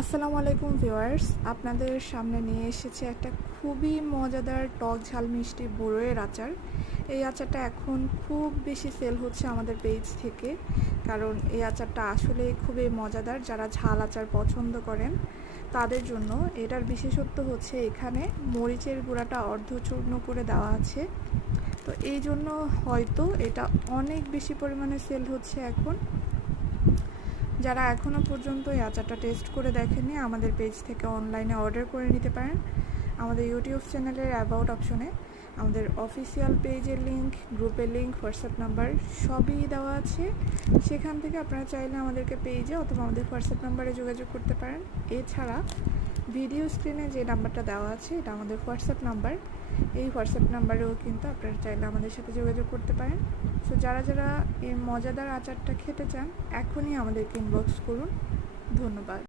আসসালামু আলাইকুম ভিউয়ার্স, আপনাদের সামনে নিয়ে এসেছি একটা খুবই মজাদার টক ঝাল মিষ্টি বড়ইয়ের আচার। এই আচারটা এখন খুব বেশি সেল হচ্ছে আমাদের পেজ থেকে, কারণ এই আচারটা আসলে খুবই মজাদার। যারা ঝাল আচার পছন্দ করেন তাদের জন্য এটার বিশেষত্ব হচ্ছে এখানে মরিচের গুঁড়াটা অর্ধচূর্ণ করে দেওয়া আছে। তো এই জন্য হয়তো এটা অনেক বেশি পরিমাণে সেল হচ্ছে এখন। যারা এখনও পর্যন্ত এই আচারটা টেস্ট করে দেখেননি, আমাদের পেজ থেকে অনলাইনে অর্ডার করে নিতে পারেন। আমাদের ইউটিউব চ্যানেলের অ্যাবাউট অপশনে আমাদের অফিসিয়াল পেজের লিঙ্ক, গ্রুপের লিঙ্ক, হোয়াটসঅ্যাপ নাম্বার সবই দেওয়া আছে। সেখান থেকে আপনারা চাইলে আমাদেরকে পেজে অথবা আমাদের হোয়াটসঅ্যাপ নাম্বারে যোগাযোগ করতে পারেন। এছাড়া ভিডিও স্ক্রিনে যে নাম্বারটা দেওয়া আছে এটা আমাদের হোয়াটসঅ্যাপ নাম্বার। এই হোয়াটসঅ্যাপ নাম্বারেও কিন্তু আপনারা চাইলে আমাদের সাথে যোগাযোগ করতে পারেন। সো যারা যারা এই মজাদার আচারটা খেতে চান এখনই আমাদেরকে ইনবক্স করুন। ধন্যবাদ।